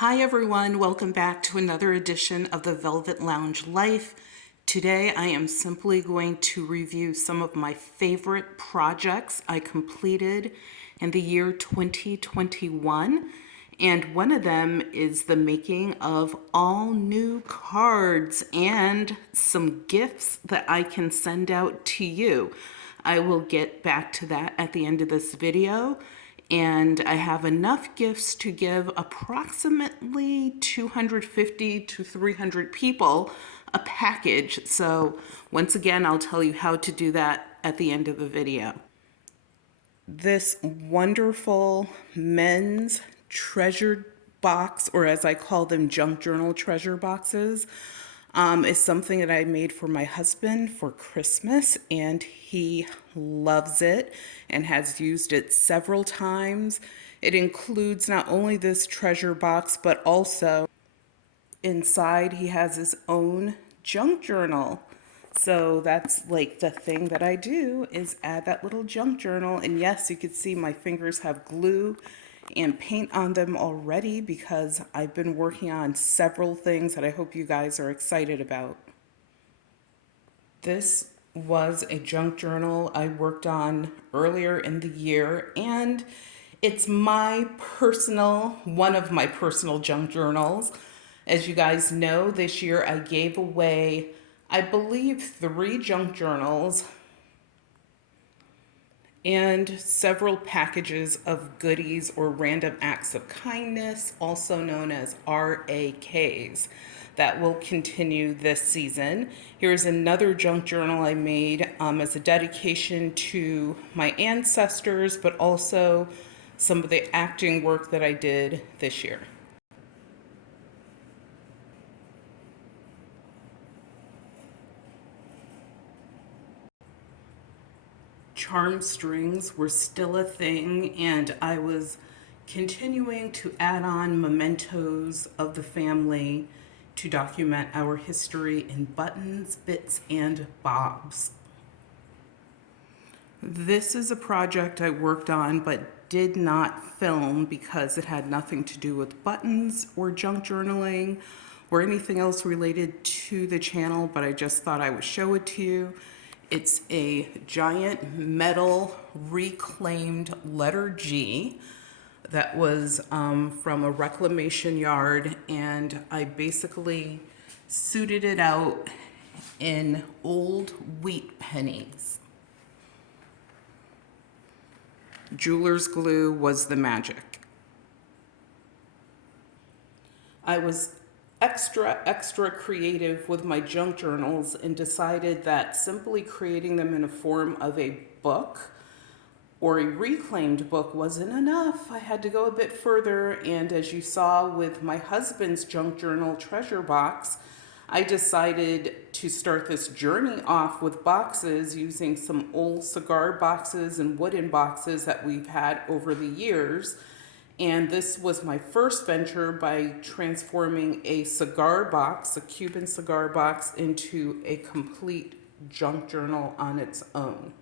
Hi everyone, welcome back to another edition of the Velvet Lounge Life. Today I am simply going to review some of my favorite projects I completed in the year 2021. And one of them is the making of all new cards and some gifts that I can send out to you. I will get back to that at the end of this video. And I have enough gifts to give approximately 250 to 300 people a package. So once again, I'll tell you how to do that at the end of the video. This wonderful men's treasure box, or as I call them, junk journal treasure boxes, is something that I made for my husband for Christmas, and he loves it and has used it several times. It includes not only this treasure box, but also inside he has his own junk journal. So that's like the thing that I do is add that little junk journal. And yes, you can see my fingers have glue and paint on them already because I've been working on several things that I hope you guys are excited about. This was a junk journal I worked on earlier in the year, and it's one of my personal junk journals. As you guys know, this year I gave away, I believe, 3 junk journals and several packages of goodies or random acts of kindness, also known as RAKs, that will continue this season. Here's another junk journal I made as a dedication to my ancestors, but also some of the acting work that I did this year. Charm strings were still a thing, and I was continuing to add on mementos of the family to document our history in buttons, bits, and bobs. This is a project I worked on but did not film because it had nothing to do with buttons or junk journaling or anything else related to the channel, but I just thought I would show it to you. It's a giant metal reclaimed letter G that was from a reclamation yard, and I basically suited it out in old wheat pennies. Jeweler's glue was the magic. I was extra creative with my junk journals and decided that simply creating them in a form of a book or a reclaimed book wasn't enough. I had to go a bit further, and as you saw with my husband's junk journal treasure box, I decided to start this journey off with boxes using some old cigar boxes and wooden boxes that we've had over the years. And this was my first venture by transforming a cigar box, a Cuban cigar box, into a complete junk journal on its own.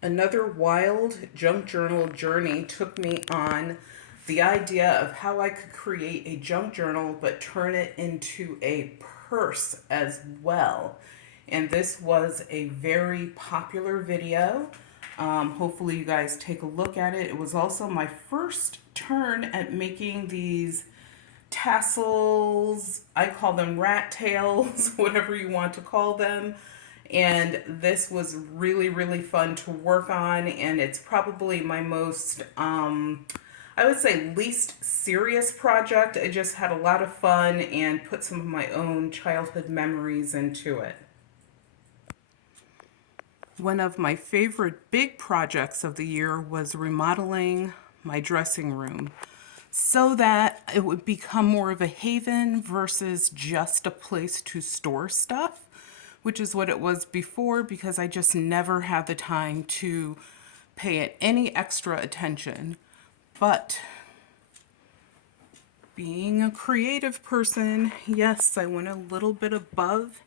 Another wild junk journal journey took me on the idea of how I could create a junk journal but turn it into a purse as well. And this was a very popular video. Hopefully you guys take a look at it. It was also my first turn at making these tassels. I call them rat tails, whatever you want to call them. And this was really fun to work on, and it's probably my most, I would say, least serious project. I just had a lot of fun and put some of my own childhood memories into it. One of my favorite big projects of the year was remodeling my dressing room so that it would become more of a haven versus just a place to store stuff, which is what it was before, because I just never had the time to pay it any extra attention. But being a creative person, yes, I went a little bit above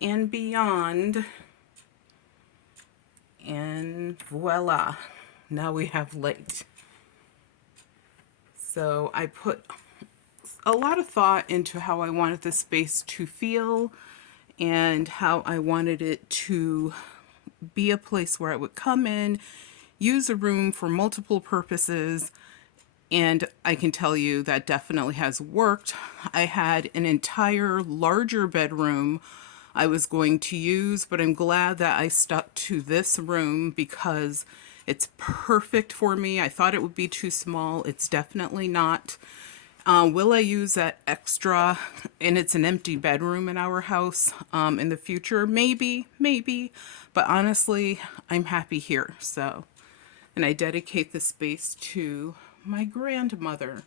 and beyond. voila, now we have light. So I put a lot of thought into how I wanted the space to feel and how I wanted it to be a place where I would come in, use a room for multiple purposes, and I can tell you that definitely has worked. I had an entire larger bedroom I was going to use, but I'm glad that I stuck to this room because it's perfect for me. I thought it would be too small. It's definitely not. Will I use that extra, and it's an empty bedroom in our house in the future? Maybe, maybe. But honestly, I'm happy here. So, and I dedicate the space to my grandmother.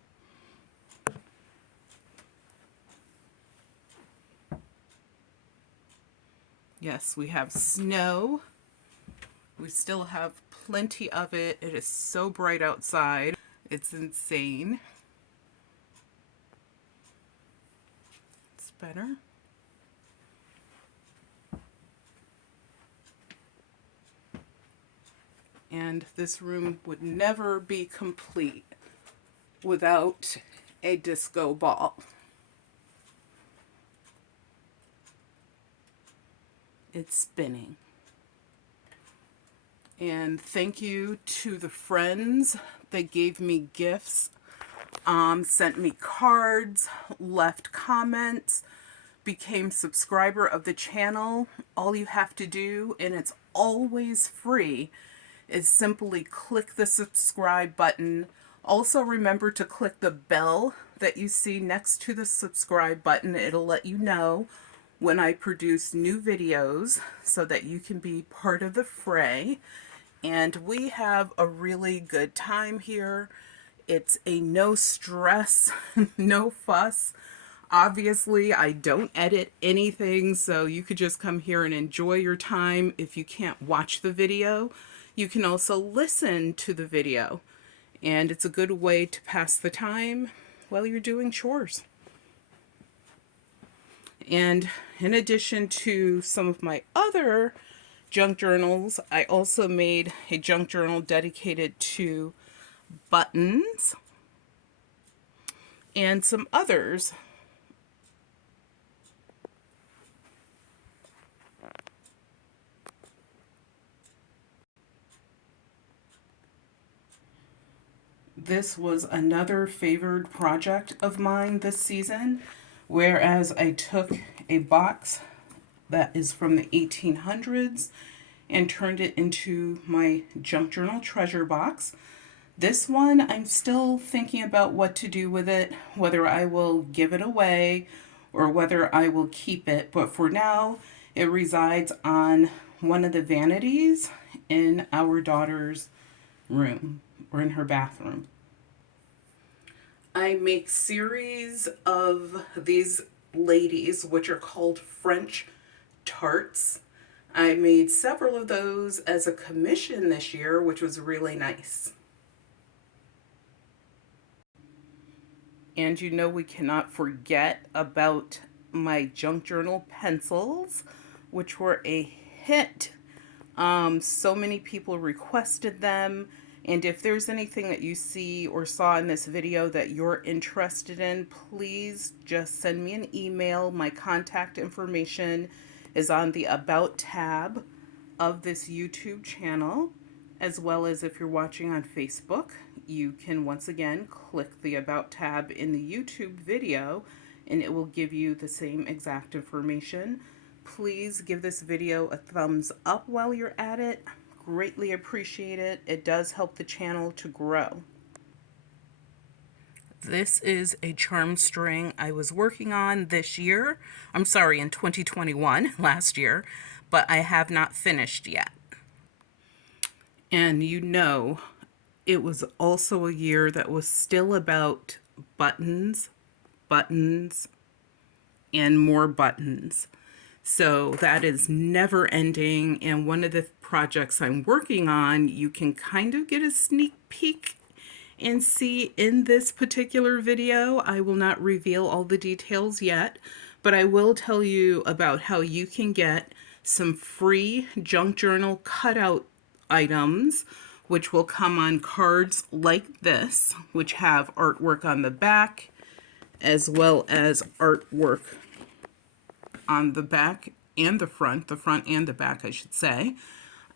Yes, we have snow. We still have plenty of it. It is so bright outside. It's insane. It's better. And this room would never be complete without a disco ball. It's spinning. And thank you to the friends that gave me gifts, sent me cards, left comments, became subscriber of the channel. All you have to do, and it's always free, is simply click the subscribe button. Also remember to click the bell that you see next to the subscribe button. It'll let you know when I produce new videos so that you can be part of the fray. And we have a really good time here. It's a no stress, no fuss. Obviously, I don't edit anything, so you could just come here and enjoy your time. If you can't watch the video, you can also listen to the video. And it's a good way to pass the time while you're doing chores. And in addition to some of my other junk journals, I also made a junk journal dedicated to buttons and some others. This was another favored project of mine this season, whereas I took a box that is from the 1800s and turned it into my junk journal treasure box. This one, I'm still thinking about what to do with it, whether I will give it away or whether I will keep it. But for now, it resides on one of the vanities in our daughter's room or in her bathroom. I make series of these ladies, which are called French Tarts. I made several of those as a commission this year, which was really nice. And you know we cannot forget about my junk journal pencils, which were a hit. So many people requested them. And if there's anything that you see or saw in this video that you're interested in, please just send me an email. My contact information is on the About tab of this YouTube channel, as well as if you're watching on Facebook, you can once again click the About tab in the YouTube video and it will give you the same exact information. Please give this video a thumbs up while you're at it. Greatly appreciate it. It does help the channel to grow. This is a charm string I was working on this year. I'm sorry, in 2021, last year, but I have not finished yet. And you know, it was also a year that was still about buttons, buttons, and more buttons. So that is never ending. And one of the projects I'm working on, you can kind of get a sneak peek and see in this particular video. I will not reveal all the details yet, but I will tell you about how you can get some free junk journal cutout items, which will come on cards like this, which have artwork on the back, as well as artwork on the back and the front and the back, I should say.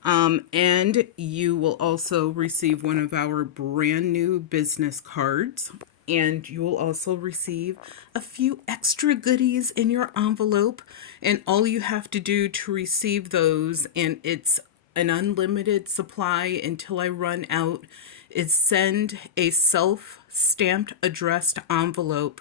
And you will also receive one of our brand new business cards. And you will also receive a few extra goodies in your envelope. And all you have to do to receive those, and it's an unlimited supply until I run out, is send a self-stamped addressed envelope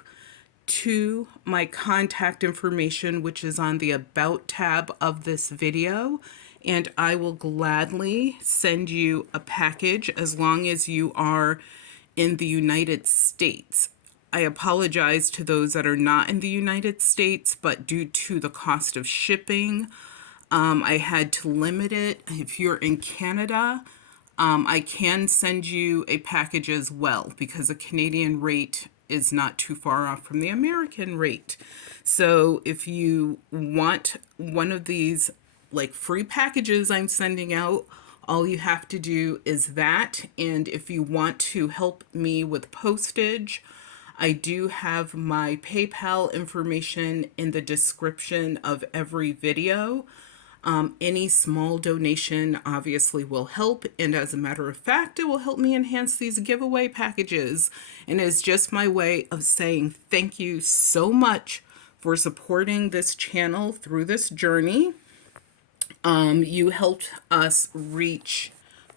to my contact information, which is on the About tab of this video, and I will gladly send you a package as long as you are in the United States. I apologize to those that are not in the United States, but due to the cost of shipping, I had to limit it. If you're in Canada, I can send you a package as well because the Canadian rate is not too far off from the American rate. So if you want one of these like free packages I'm sending out, all you have to do is that. And if you want to help me with postage, I do have my PayPal information in the description of every video. Any small donation obviously will help, and as a matter of fact, it will help me enhance these giveaway packages, and it's just my way of saying thank you so much for supporting this channel through this journey. You helped us reach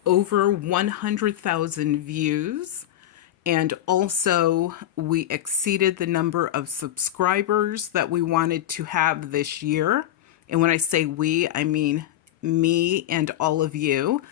over 100,000 views, and also we exceeded the number of subscribers that we wanted to have this year. And when I say we, I mean me and all of you.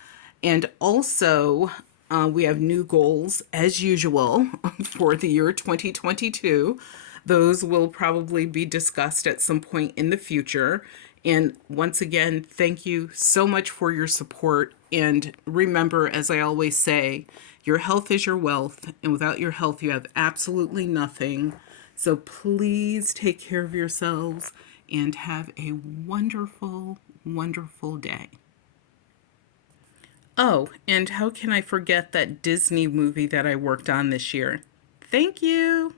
And also, we have new goals as usual for the year 2022. Those will probably be discussed at some point in the future. And once again, thank you so much for your support. And remember, as I always say, your health is your wealth, and without your health, you have absolutely nothing. So please take care of yourselves and have a wonderful, wonderful day. Oh, and how can I forget that Disney movie that I worked on this year? Thank you.